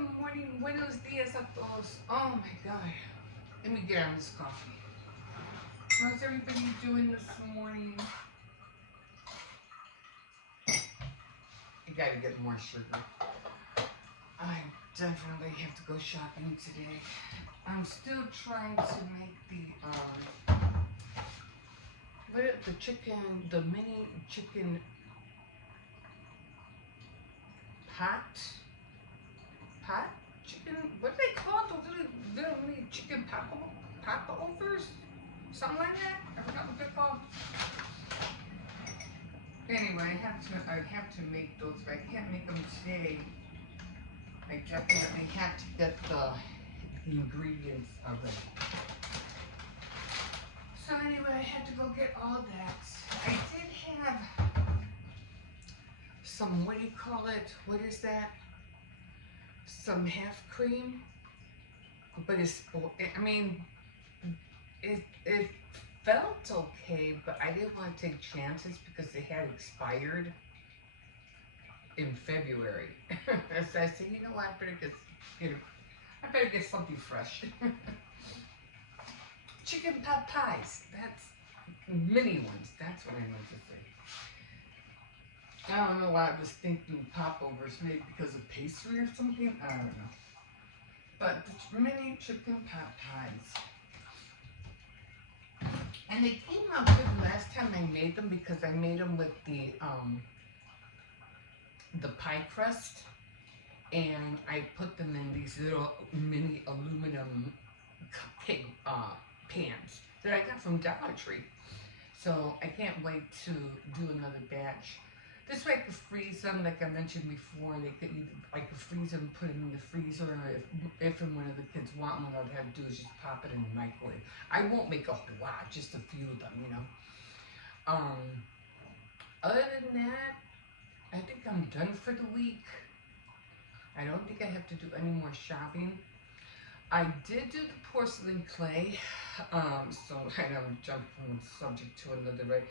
morning, buenos dias a todos. Oh my god. Let me get on this coffee. How's everybody doing this morning? I gotta get more sugar. I definitely have to go shopping today. I'm still trying to make the chicken, the mini chicken pot chicken. What do they call it? Those little mini chicken papa overs, something like that. I forgot what they're called. Anyway, I have to make those, but I can't make them today. I definitely have to get the ingredients already. So anyway, I had to go get all that. I did have some, what do you call it? What is that? Some half cream, but I mean, it felt okay, but I didn't want to take chances because they had expired in February. So I said, you know what, I better get something fresh. Chicken pot pies, that's mini ones, that's what I meant to say. I don't know why I was thinking popovers, maybe because of pastry or something, I don't know. But the mini chicken pot pies. And they came out good last time I made them because I made them with the pie crust, and I put them in these little mini aluminum cupcake pans that I got from Dollar Tree. So I can't wait to do another batch. This way I could freeze them, like I mentioned before. I could freeze them, put them in the freezer. If and when the kids want one, all I have to do is just pop it in the microwave. I won't make a whole lot, just a few of them, you know. Other than that, I think I'm done for the week. I don't think I have to do any more shopping. I did do the porcelain clay, so I know I'm jumping from one subject to another, right?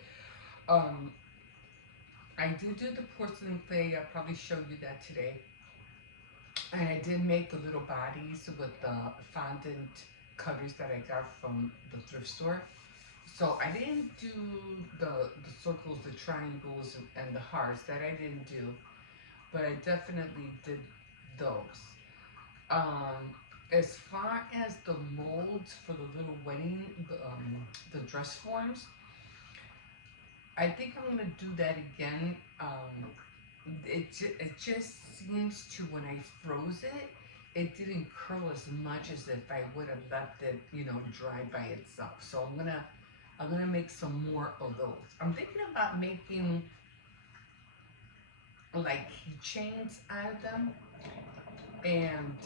I did do the porcelain clay. I'll probably show you that today. And I did make the little bodies with the fondant cutters that I got from the thrift store. So I didn't do the circles, the triangles, and the hearts. That I didn't do, but I definitely did those. As far as the molds for the little wedding, the dress forms, I think I'm gonna do that again. It just seems to, when I froze it, it didn't curl as much as if I would have left it, you know, dry by itself. So I'm gonna make some more of those. I'm thinking about making like keychains out of them, and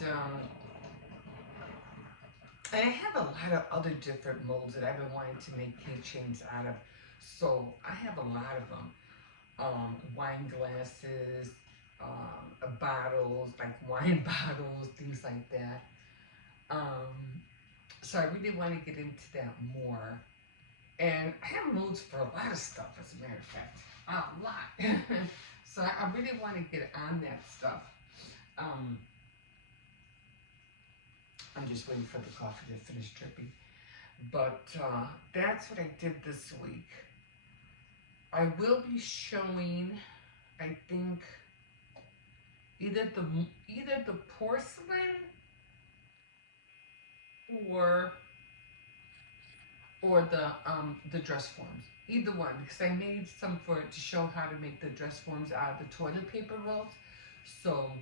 I have a lot of other different molds that I've been wanting to make keychains out of. So I have a lot of them. Wine glasses, bottles, like wine bottles, things like that. So I really want to get into that more. And I have molds for a lot of stuff, as a matter of fact. A lot. So I really want to get on that stuff. I'm just waiting for the coffee to finish dripping. But that's what I did this week. I will be showing, I think, either the porcelain or the dress forms. Either one, because I made some to show how to make the dress forms out of the toilet paper rolls. So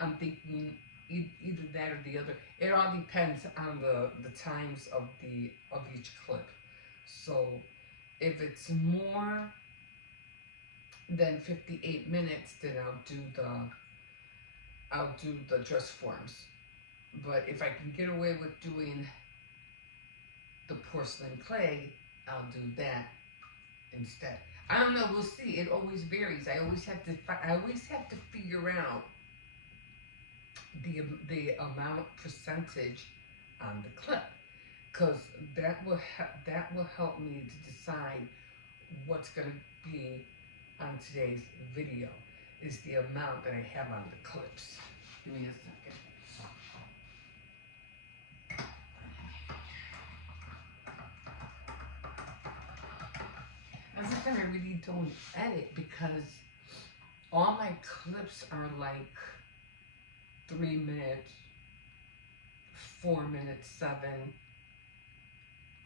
I'm thinking either that or the other. It all depends on the times of each clip. So if it's more than 58 minutes, then I'll do the dress forms. But if I can get away with doing the porcelain clay, I'll do that instead. I don't know. We'll see. It always varies. I always have to figure out the amount percentage on the clip, because that will help me to decide what's going to be on today's video, is the amount that I have on the clips. Give me a second. As I said, I really don't edit because all my clips are like 3 minutes, 4 minutes, 7.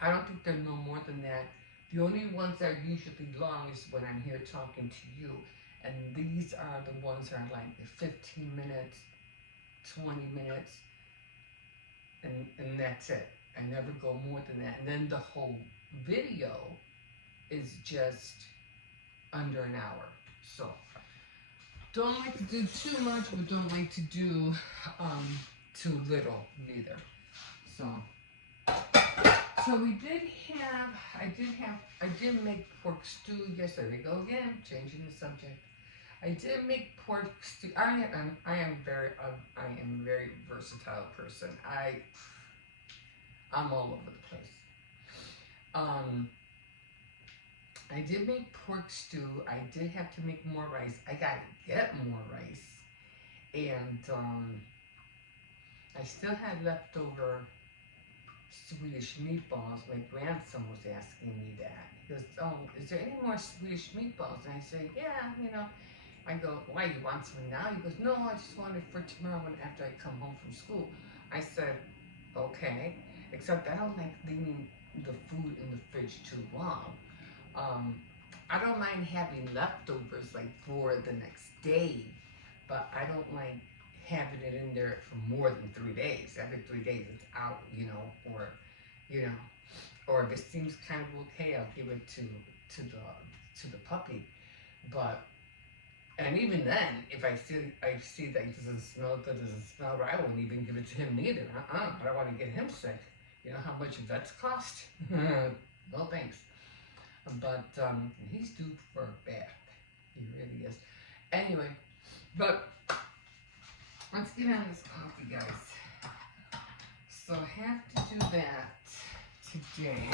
I don't think they're no more than that. The only ones that are usually long is when I'm here talking to you. And these are the ones that are like 15 minutes, 20 minutes, and that's it. I never go more than that. And then the whole video is just under an hour. So don't like to do too much, but don't like to do too little neither. So we did have, I did make pork stew. Yes, there we go again, changing the subject. I did make pork stew. I am very versatile person. I'm all over the place. I did make pork stew. I did have to make more rice. I gotta get more rice, and I still had leftover Swedish meatballs. My grandson was asking me that. He goes, "Oh, is there any more Swedish meatballs?" And I say, "Yeah, you know." I go, "Why, you want some now?" He goes, "No, I just want it for tomorrow when after I come home from school." I said, "Okay," except I don't like leaving the food in the fridge too long. I don't mind having leftovers like for the next day, but I don't like having it in there for more than 3 days. Every 3 days it's out, or if it seems kind of okay, I'll give it to the puppy. But and even then, if I see that it doesn't smell good, doesn't smell right, I won't even give it to him either. I don't want to get him sick. You know how much vets cost? No thanks. But he's due for a bath. He really is. Anyway, but let's get on this coffee, guys. So I have to do that today.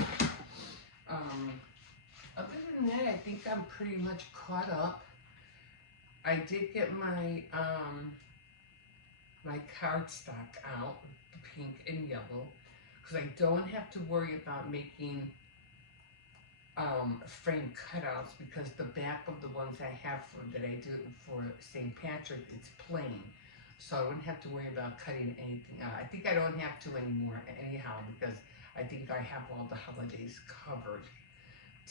Other than that, I think I'm pretty much caught up. I did get my my cardstock out, the pink and yellow, because I don't have to worry about making frame cutouts, because the back of the ones I have that I do for St. Patrick, it's plain, so I don't have to worry about cutting anything out. I think I don't have to anymore anyhow, because I think I have all the holidays covered.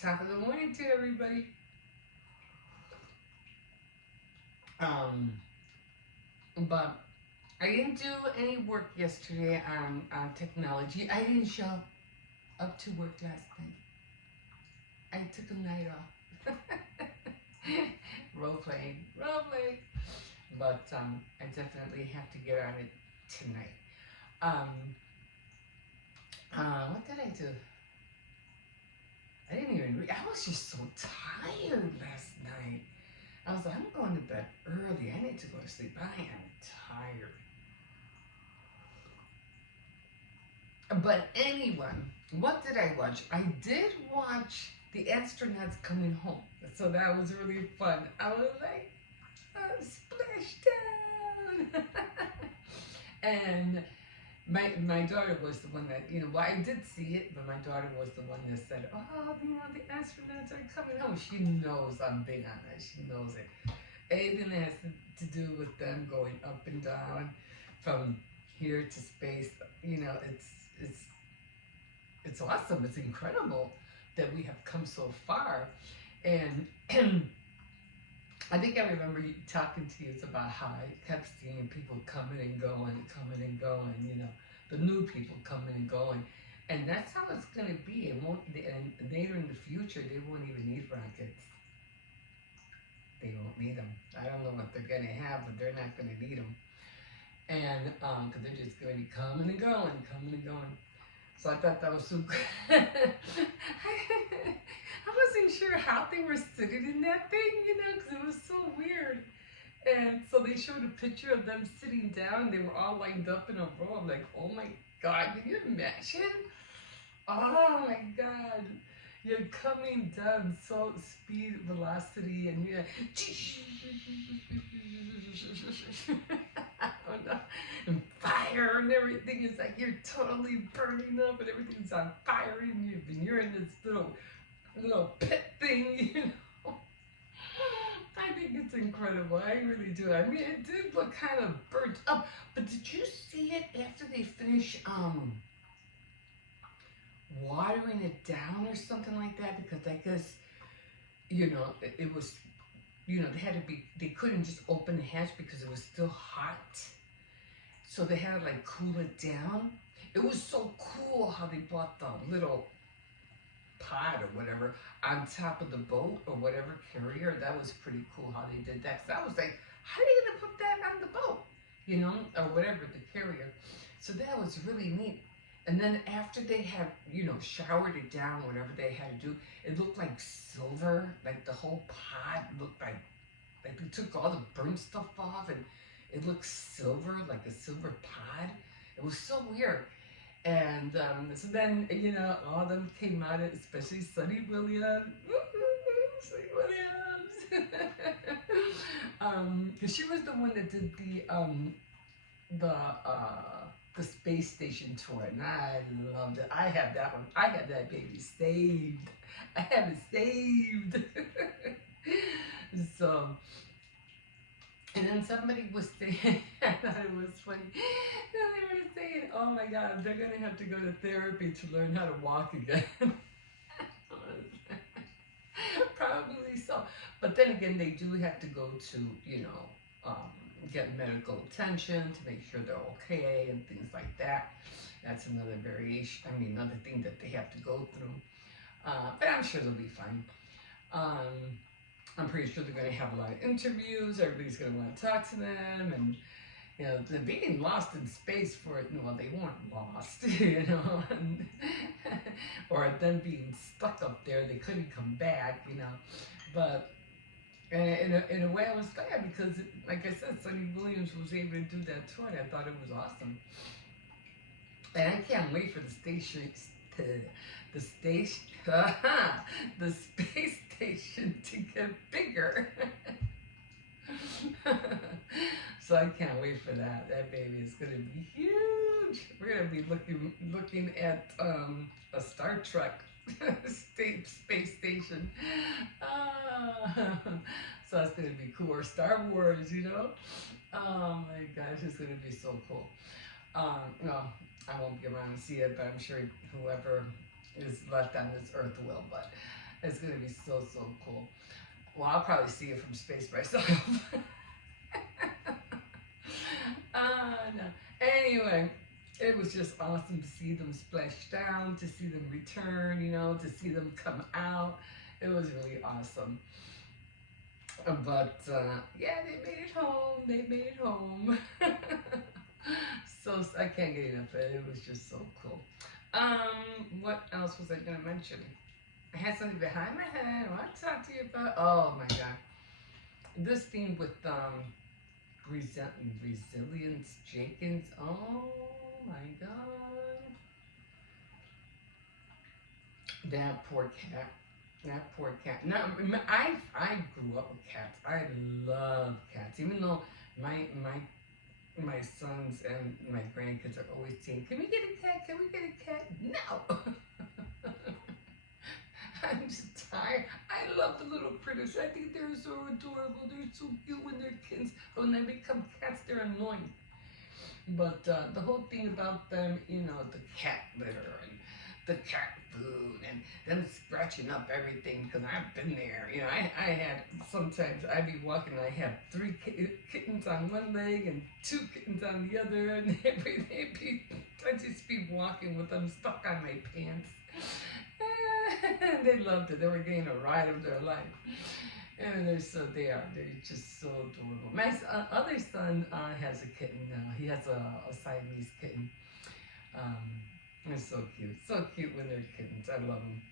Top of the morning to everybody. But I didn't do any work yesterday on technology. I didn't show up to work last night. I took a night off. Role playing. But I definitely have to get on it tonight. What did I do? I didn't even read. I was just so tired last night. I was like, I'm going to bed early. I need to go to sleep. I am tired. But anyway, what did I watch? I did watch The Astronauts Coming Home. So that was really fun. I was like, splashdown. And my daughter was the one that, well, I did see it, but my daughter was the one that said, "Oh, the astronauts are coming home." She knows I'm big on that. She knows it. Anything that has to do with them going up and down from here to space, it's awesome. It's incredible that we have come so far. And I think I remember talking to you about how I kept seeing people coming and going, the new people coming and going. And that's how it's going to be. And later in the future, they won't even need rockets. They won't need them. I don't know what they're going to have, but they're not going to need them. And because they're just going to be coming and going. So I thought that was so good. I wasn't sure how they were sitting in that thing, because it was so weird. And so they showed a picture of them sitting down. They were all lined up in a row. I'm like, oh my God, can you imagine? Oh my God. You're coming down so speed, velocity, and you're oh no, and 5, burn everything. It's like you're totally burning up and everything's on fire and you're in this little pit thing, you know. I think it's incredible. I really do. I mean, it did look kind of burnt up, but did you see it after they finish watering it down or something like that? Because I guess, you know, it was, you know, they couldn't just open the hatch because it was still hot. So they had to like cool it down. It was so cool how they bought the little pod or whatever on top of the boat or whatever carrier. That was pretty cool how they did that. So I was like, how are you gonna put that on the boat? You know, or whatever, the carrier. So that was really neat. And then after they had, you know, showered it down, whatever they had to do, it looked like silver. Like the whole pot looked like they took all the burnt stuff off and it looked silver, like a silver pod. It was so weird. And so then, you know, all of them came out, especially Sunny Williams. Sunny Williams. Because she was the one that did the space station tour, and I loved it. I have that one. I had that baby saved. I have it saved. So, and then somebody was saying, I thought it was funny. They were saying, oh my God, they're going to have to go to therapy to learn how to walk again. Probably so. But then again, they do have to go to, you know, get medical attention to make sure they're okay and things like that. That's another variation, I mean, another thing that they have to go through. But I'm sure they'll be fine. I'm pretty sure they're going to have a lot of interviews. Everybody's going to want to talk to them. And, you know, they're being lost in space for it. Well, they weren't lost, you know. And, or them being stuck up there. They couldn't come back, you know. But in a way, I was glad because, like I said, Sunny Williams was able to do that tour. And I thought it was awesome. And I can't wait for the space station to get bigger. So I can't wait for that. That baby is going to be huge. We're going to be looking at a Star Trek space station. So that's going to be cool. Or Star Wars, you know. Oh my gosh, it's going to be so cool. No, I won't be around to see it, but I'm sure whoever is left on this earth will. But it's going to be so cool. Well, I'll probably see it from space myself. No. Anyway, it was just awesome to see them splash down, to see them return, you know, to see them come out. It was really awesome. But, yeah, they made it home. They made it home. So I can't get enough of it. It was just so cool. What else was I going to mention? I had something behind my head I want to talk to you about. Oh my God. This thing with Resilience Jenkins. Oh my God. That poor cat. That poor cat. Now, I grew up with cats. I love cats. Even though my sons and my grandkids are always saying, can we get a cat? Can we get a cat? No. I'm just tired. I love the little critters. I think they're so adorable. They're so cute when they're kittens. But when they become cats, they're annoying. But the whole thing about them, you know, the cat litter and the cat food and them scratching up everything, because I've been there. You know, I had, sometimes I'd be walking and I had 3 kittens on one leg and 2 kittens on the other, and I'd just be walking with them stuck on my pants. They loved it. They were getting a ride of their life. And they're just so adorable. My other son has a kitten now. He has a Siamese kitten. They're so cute when they're kittens. I love them.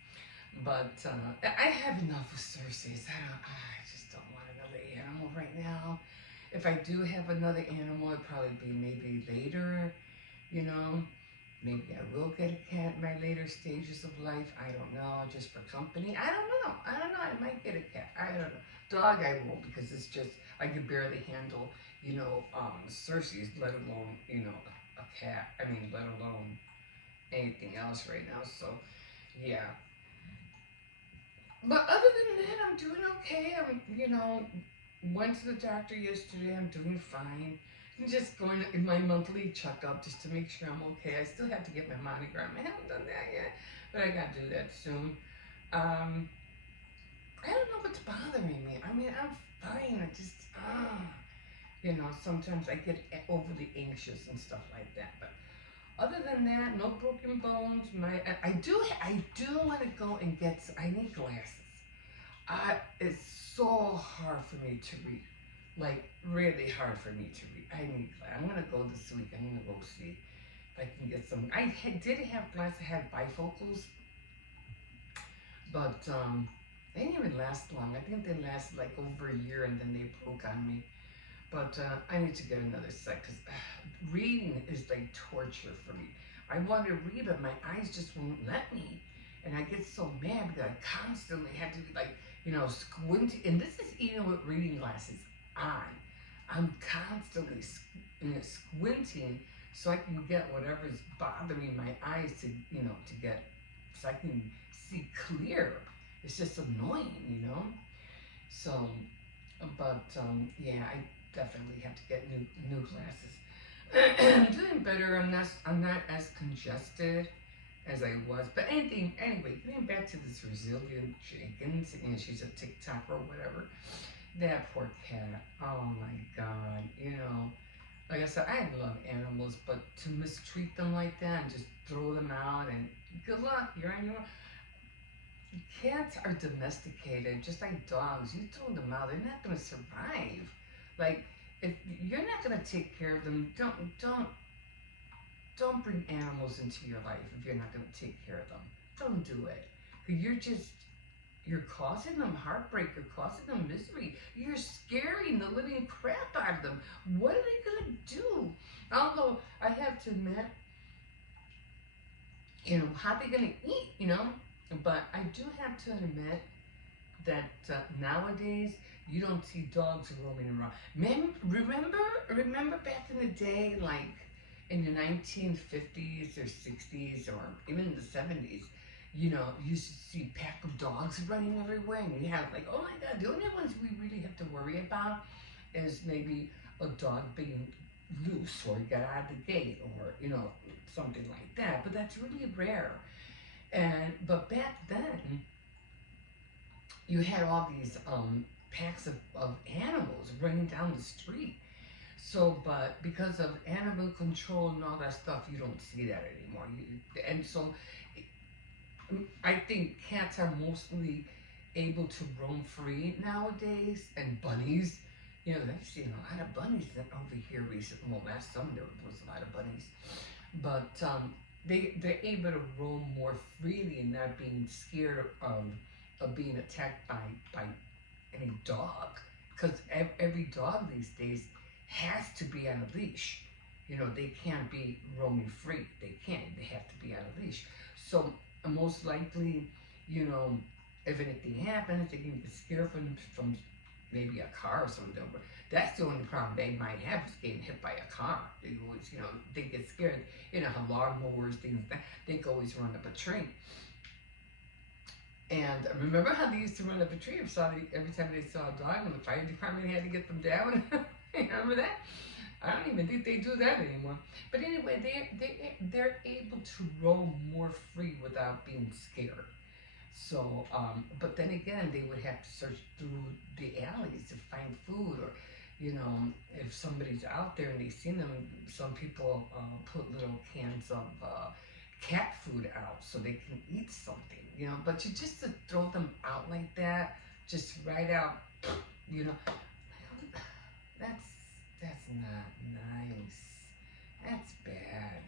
But I have enough with Cersei's. I just don't want another animal right now. If I do have another animal, it'd probably be maybe later, you know. Maybe I will get a cat in my later stages of life. I don't know, just for company. I don't know. I might get a cat. I don't know. Dog I won't, because it's just, I can barely handle, you know, Cersei's, let alone, you know, a cat. I mean, let alone anything else right now. So, yeah. But other than that, I'm doing okay. Went to the doctor yesterday. I'm doing fine. I'm just going in my monthly checkup just to make sure I'm okay. I still have to get my mammogram. I haven't done that yet, but I gotta do that soon. Um, I don't know what's bothering me. I mean, I'm fine. Sometimes I get overly anxious and stuff like that. But other than that, no broken bones. I do want to go and get. I need glasses. It's so hard for me to read, like really hard for me to read. I'm gonna go this week. I'm gonna go see if I can get some. Did have glasses. I had bifocals, but they didn't even last long. I think they lasted like over a year, and then they broke on me. But I need to get another set because reading is like torture for me. I want to read, but my eyes just won't let me. And I get so mad because I constantly have to be like, squinting. And this is even with reading glasses on. I'm constantly squinting so I can get whatever's bothering my eyes to get, so I can see clear. It's just annoying. So, but yeah, I definitely have to get new glasses. I'm doing better. I'm not as congested as I was. But anyway, getting back to this Resilient Jenkins, and she's a TikToker or whatever. That poor cat. Oh my God. Like I said, I love animals, but to mistreat them like that and just throw them out and good luck, you're on your own. Cats are domesticated, just like dogs. You throw them out, they're not going to survive. Like, if you're not going to take care of them, don't bring animals into your life if you're not going to take care of them. Don't do it. You're causing them heartbreak. You're causing them misery. You're scaring the living crap out of them. What are they going to do? Although I have to admit, how they going to eat, But I do have to admit that nowadays you don't see dogs roaming around. Remember back in the day, like in the 1950s or 60s or even the 70s, you used to see a pack of dogs running everywhere, and you have like, oh my God, the only ones we really have to worry about is maybe a dog being loose or got out of the gate or something like that. But that's really rare. But back then, you had all these packs of animals running down the street. So, but because of animal control and all that stuff, you don't see that anymore. And so, I think cats are mostly able to roam free nowadays, and bunnies. I've seen a lot of bunnies over here recently. Well, last summer there was a lot of bunnies, but they're able to roam more freely and not being scared of being attacked by any dog, because every dog these days has to be on a leash. They can't be roaming free. They can't. They have to be on a leash. So most likely, if anything happens, they can get scared from maybe a car or something. But that's the only problem they might have is getting hit by a car. They always, they get scared. How lawnmowers, things like that, they can always run up a tree. And remember how they used to run up a tree every time they saw a dog, and the fire department had to get them down? Remember that? I don't even think they do that anymore. But anyway, they're able to roam more free without being scared. So, but then again, they would have to search through the alleys to find food, or, if somebody's out there and they see them, some people put little cans of cat food out so they can eat something, But you just to throw them out like that, just right out, that's not nice. That's bad.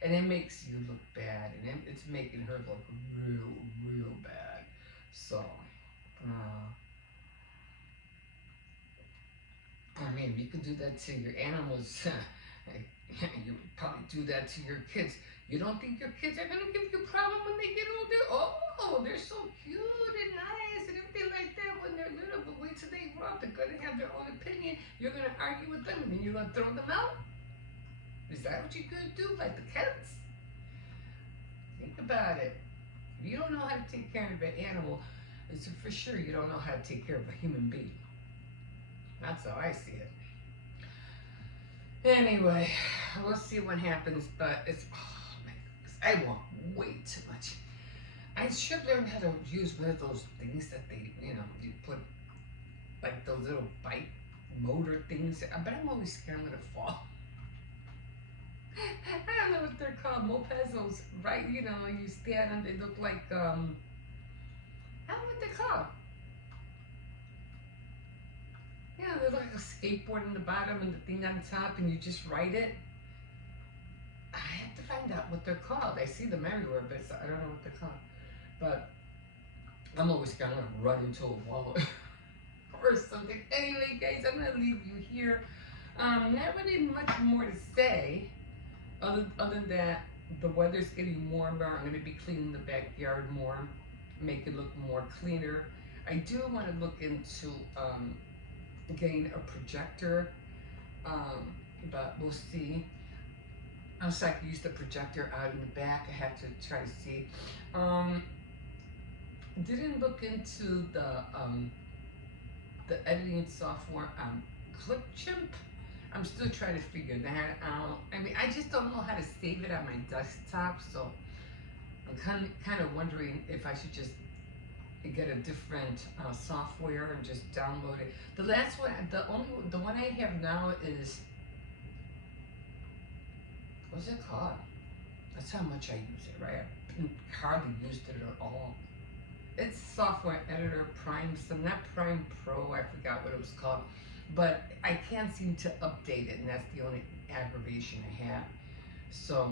And it makes you look bad, and it's making her look real bad. So, I mean, you could do that to your animals. You would probably do that to your kids. You don't think your kids are going to give you a problem when they get older? Oh, they're so cute and nice and everything like that when they're little, but wait till they grow up. They're going to have their own opinion. You're going to argue with them, and then you're going to throw them out? Is that what you're gonna do, like the cats? Think about it. If you don't know how to take care of an animal, it's for sure you don't know how to take care of a human being. That's how I see it. Anyway, we'll see what happens, but it's, oh my goodness, I want way too much. I should learn how to use one of those things that they, you put, like those little bike motor things, but I'm always scared I'm gonna fall. I don't know what they're called, mopeds, those, right, you stand and they look like, I don't know what they're called. Yeah, there's like a skateboard in the bottom and the thing on top, and you just ride it. I have to find out what they're called. I see them everywhere, but I don't know what they're called. But I'm always gonna run into a wall or something. Anyway, guys, I'm gonna leave you here. Not really much more to say, other than that the weather's getting warmer. I'm gonna be cleaning the backyard more, make it look more cleaner. I do want to look into getting a projector, but we'll see. Also, I can use the projector out in the back. I have to try to see. Didn't look into the editing software Clipchamp. I'm still trying to figure that out. I mean, I just don't know how to save it on my desktop, so I'm kind of wondering if I should just get a different software and just download it. The last one, the one I have now is, what's it called? That's how much I use it, right? I've hardly used it at all. It's Software Editor Prime, not Prime Pro, I forgot what it was called. But I can't seem to update it, and that's the only aggravation I have. So,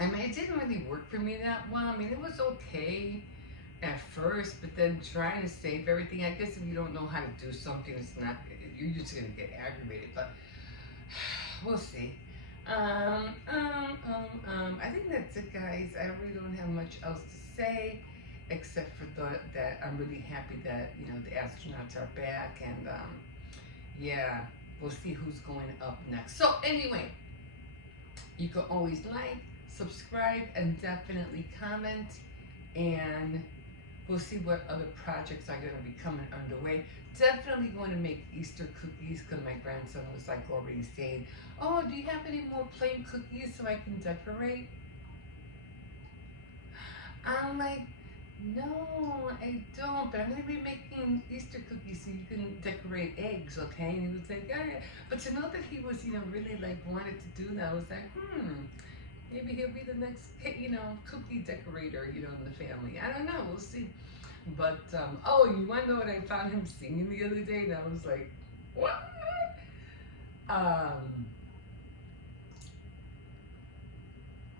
I mean, it didn't really work for me that well. I mean, it was okay at first, but then trying to save everything, I guess if you don't know how to do something, it's not, you're just gonna get aggravated, but we'll see. I think that's it, guys. I really don't have much else to say, except for that I'm really happy that, the astronauts are back, and yeah, we'll see who's going up next. So anyway, you can always like, subscribe, and definitely comment, and we'll see what other projects are going to be coming underway. Definitely going to make Easter cookies, because my grandson was like already saying, oh, do you have any more plain cookies so I can decorate? I'm like, no, I don't, but I'm going to be making Easter cookies so you can decorate eggs, okay? And he was like, yeah. But to know that he was, really like wanted to do that, I was like, maybe he'll be the next, cookie decorator, in the family. I don't know, we'll see. But, oh, you want to know what I found him singing the other day? And I was like, what?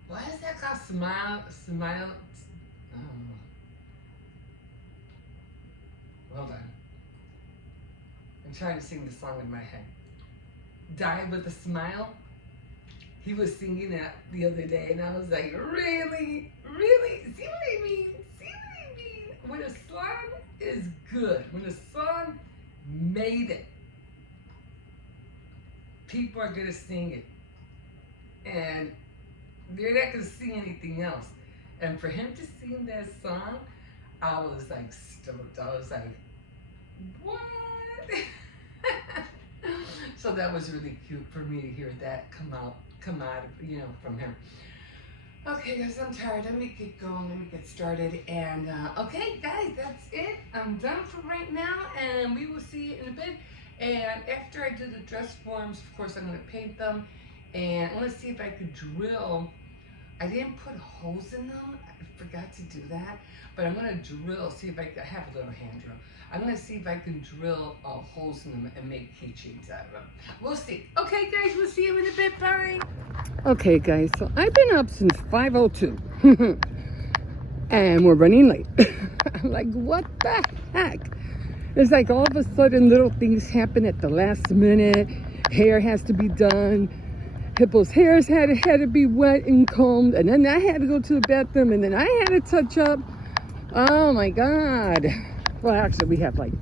What is that called? Smile. Hold on. I'm trying to sing the song in my head. Die with a Smile. He was singing that the other day, and I was like, really? Really? See what I mean? When a song is good, when a song made it, people are going to sing it. And they're not going to sing anything else. And for him to sing that song, I was like stoked. I was like, what? So that was really cute for me to hear that come out, from him. Okay, guys, I'm tired. Let me get going. Let me get started. And, okay, guys, that's it. I'm done for right now, and we will see you in a bit. And after I do the dress forms, of course, I'm going to paint them. And I'm going to see if I could drill. I didn't put holes in them. I forgot to do that. But I'm going to drill, see if I have a little hand drill. I'm going to see if I can drill holes in them and make keychains out of them. We'll see. Okay, guys, we'll see you in a bit. Bye. Okay, guys, so I've been up since 5:02. And we're running late. I'm like, what the heck? It's like all of a sudden little things happen at the last minute. Hair has to be done. Hippo's hairs had to be wet and combed. And then I had to go to the bathroom. And then I had to touch up. Oh, my God. Well, actually, we have like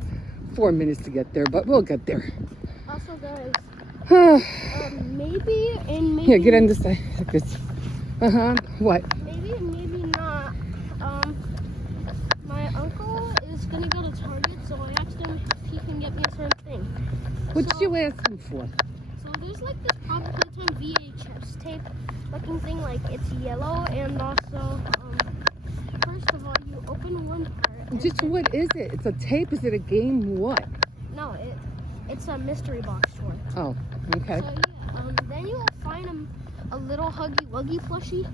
4 minutes to get there, but we'll get there. Also, guys, Maybe and maybe. Here, get on this side. Like this. What? Maybe and maybe not. My uncle is gonna go to Target, so I asked him if he can get me a certain thing. What you asking for? So there's like this Prototype VHS tape looking thing, like it's yellow, and also, first of all, you open one part. Just what is it? It's a tape? Is it a game? What? No, it's a mystery box toy. Oh, okay. So yeah, then you will find a little Huggy Wuggy plushie,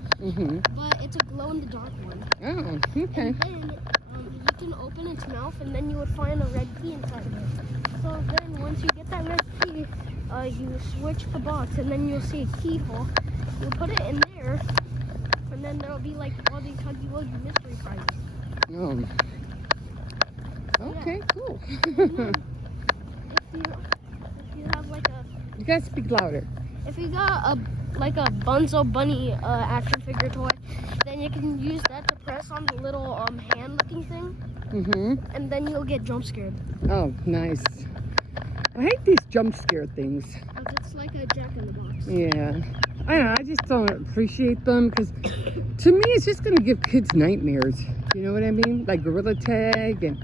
but it's a glow-in-the-dark one. Oh, okay. And then you can open its mouth, and then you would find a red key inside of it. So then once you get that red key, you switch the box, and then you'll see a keyhole. You put it in there, and then there'll be like all these Huggy Wuggy mystery prizes. Oh. Okay, cool. If you have like a, You gotta speak louder. if you got a Bunzo Bunny action figure toy, then you can use that to press on the little hand-looking thing, and then you'll get jump scared. Oh, nice. I hate these jump scare things. Cause it's like a Jack-in-the-Box. Yeah. I don't know, I just don't appreciate them because to me it's just gonna give kids nightmares. You know what I mean? Like Gorilla Tag and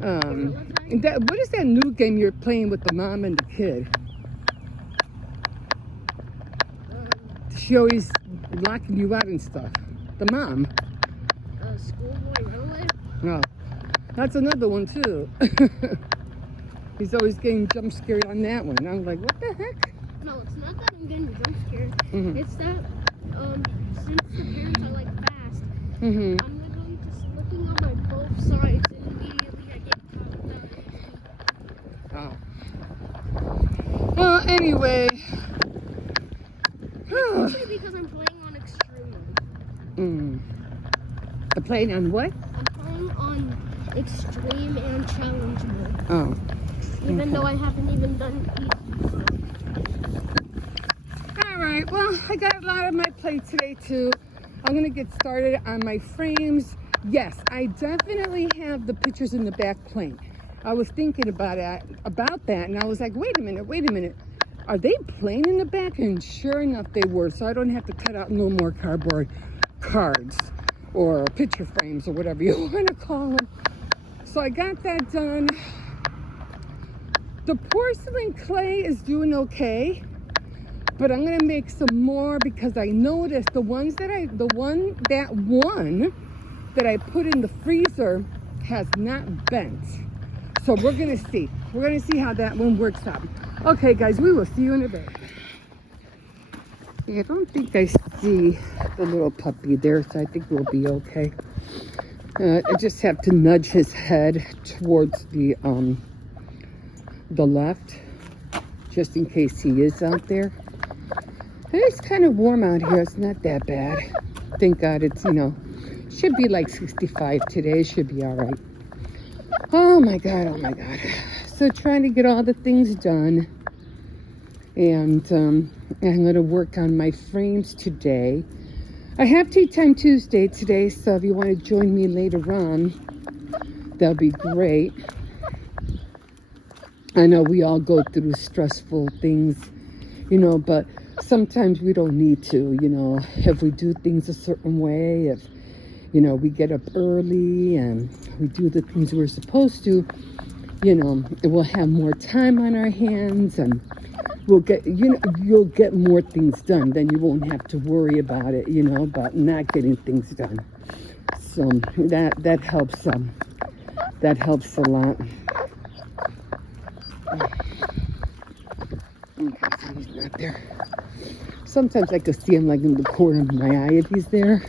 what is that new game you're playing with the mom and the kid? She always locking you out and stuff. The mom. Schoolboy Runaway. Oh, that's another one too. He's always getting jump scared on that one. I'm like, what the heck? No, it's not that I'm getting jump scared. It's that since the parents are like fast, I'm literally just looking on my both sides, and immediately I get caught out. Oh. Well, anyway. Especially because I'm playing on extreme mode. I'm playing on what? I'm playing on extreme and challenge mode. Oh. Even though I haven't even done easy. Alright, well, I got a lot on my plate today too. I'm going to get started on my frames. Yes, I definitely have the pictures in the back plane. I was thinking about that, and I was like, wait a minute. Are they plain in the back? And sure enough, they were. So I don't have to cut out no more cardboard cards or picture frames or whatever you want to call them. So I got that done. The porcelain clay is doing okay, but I'm gonna make some more because I noticed the one that I put in the freezer has not bent. So we're gonna see. We're gonna see how that one works out. Okay, guys, we will see you in a bit. Yeah, I don't think I see the little puppy there, so I think we'll be okay. I just have to nudge his head towards the left, just in case he is out there. It's kind of warm out here. It's not that bad. Thank God it's, should be like 65 today. Should be all right. Oh my God. So trying to get all the things done. And I'm going to work on my frames today. I have Tea Time Tuesday today, so if you want to join me later on, that'll be great. I know we all go through stressful things, but sometimes we don't need to, if we do things a certain way, if, we get up early and we do the things we're supposed to, it will have more time on our hands and we'll get, you'll get more things done. Then you won't have to worry about it, about not getting things done. So that helps, that helps a lot. Okay, so he's not there. Sometimes I could see him like in the corner of my eye if he's there.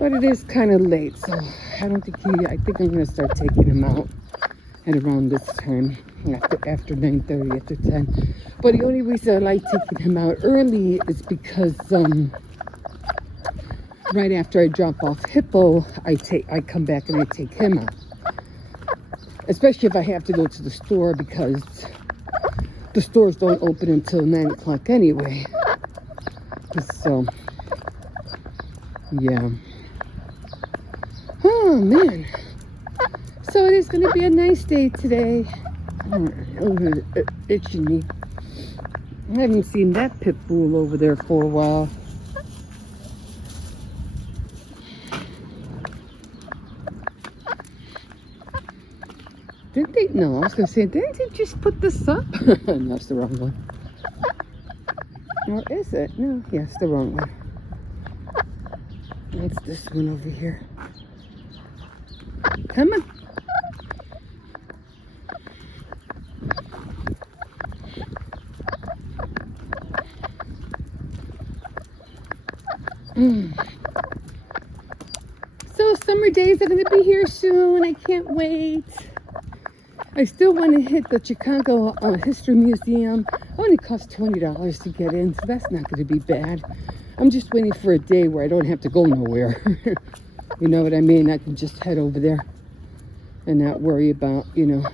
But it is kind of late, so I think I'm going to start taking him out at around this time, after 9:30, after 10. But the only reason I like taking him out early is because right after I drop off Hippo, I come back and I take him out. Especially if I have to go to the store because the stores don't open until 9 o'clock anyway. So, yeah. Oh, man. So it is going to be a nice day today. Oh, itching me. I haven't seen that pit bull over there for a while. Didn't they? No, I was going to say, didn't they just put this up? No, it's the wrong one. Or is it? No, yes, the wrong one. It's this one over here. Come on. So summer days are going to be here soon. I can't wait. I still want to hit the Chicago History Museum. It only costs $20 to get in, so that's not going to be bad. I'm just waiting for a day where I don't have to go nowhere. You know what I mean? I can just head over there and not worry about, you know.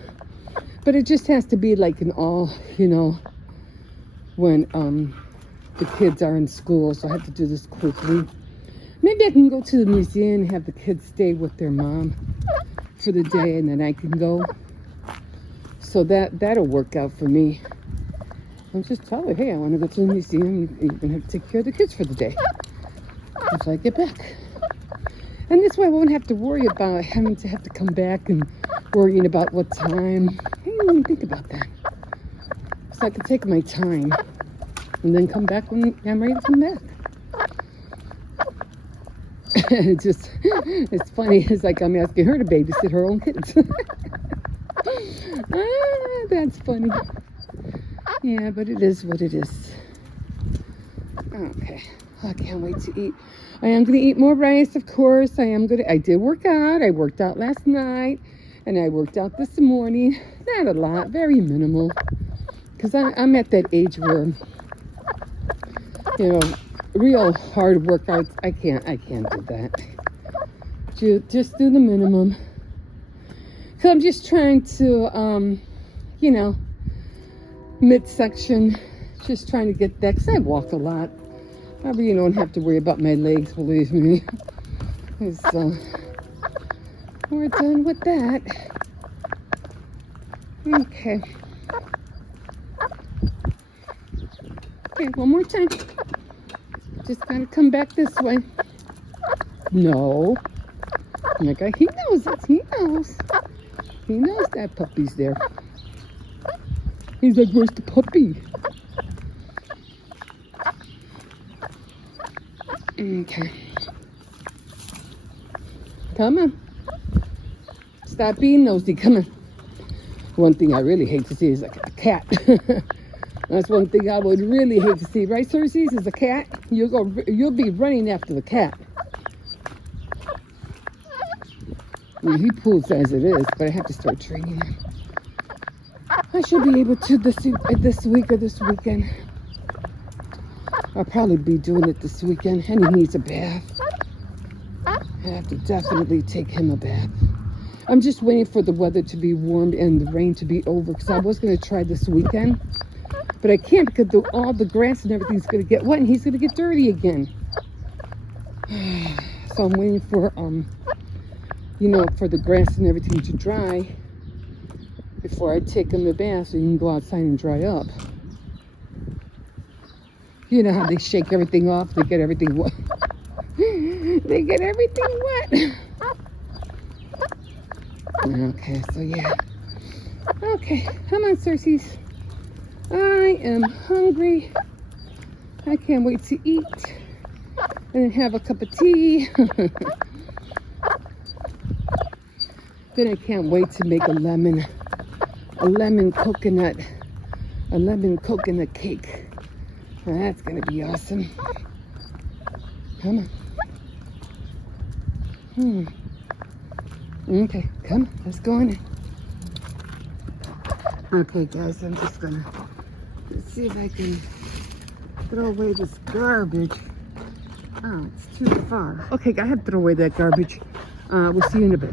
But it just has to be like an all, you know, when the kids are in school, so I have to do this quickly. Maybe I can go to the museum and have the kids stay with their mom for the day, and then I can go. So that'll work out for me. I'll just tell her, hey, I want to go to the museum. You're going to have to take care of the kids for the day until I get back. And this way I won't have to worry about having to come back and worrying about what time. I didn't even think about that. So I can take my time and then come back when I'm ready to come back. It's funny. It's like I'm asking her to babysit her own kids. That's funny. Yeah, but it is what it is. Okay. I can't wait to eat. I am going to eat more rice, of course. I did work out. I worked out last night. And I worked out this morning. Not a lot. Very minimal. Because I'm at that age where, you know, real hard workouts, I can't do that. Just do the minimum. So I'm just trying to, you know, midsection, just trying to get that, because I walk a lot. I really don't have to worry about my legs, believe me. We're done with that. Okay. Okay, one more time. Just gotta come back this way. No. Okay, he knows it. He knows. He knows that puppy's there. He's like, where's the puppy? Okay. Come on. Stop being nosy. Come on. One thing I really hate to see is a cat. That's one thing I would really hate to see. Right, Cersei? Is a cat? You'll be running after the cat. I mean, he pulls as it is, but I have to start training him. I should be able to this week or this weekend. I'll probably be doing it this weekend, and he needs a bath. I have to definitely take him a bath. I'm just waiting for the weather to be warm and the rain to be over, because I was going to try this weekend, but I can't because all the grass and everything's going to get wet, and he's going to get dirty again. So I'm waiting for you know, for the grass and everything to dry before I take him to bath, so he can go outside and dry up. You know how they shake everything off, they get everything wet. They get everything wet. Okay, so yeah. Okay, come on, Cersei. I am hungry. I can't wait to eat and have a cup of tea. Then I can't wait to make a lemon coconut cake. That's gonna be awesome. Come on. Okay, come on, let's go in. Okay, guys, I'm just gonna see if I can throw away this garbage. Oh, it's too far. Okay, I have to throw away that garbage. We'll see you in a bit.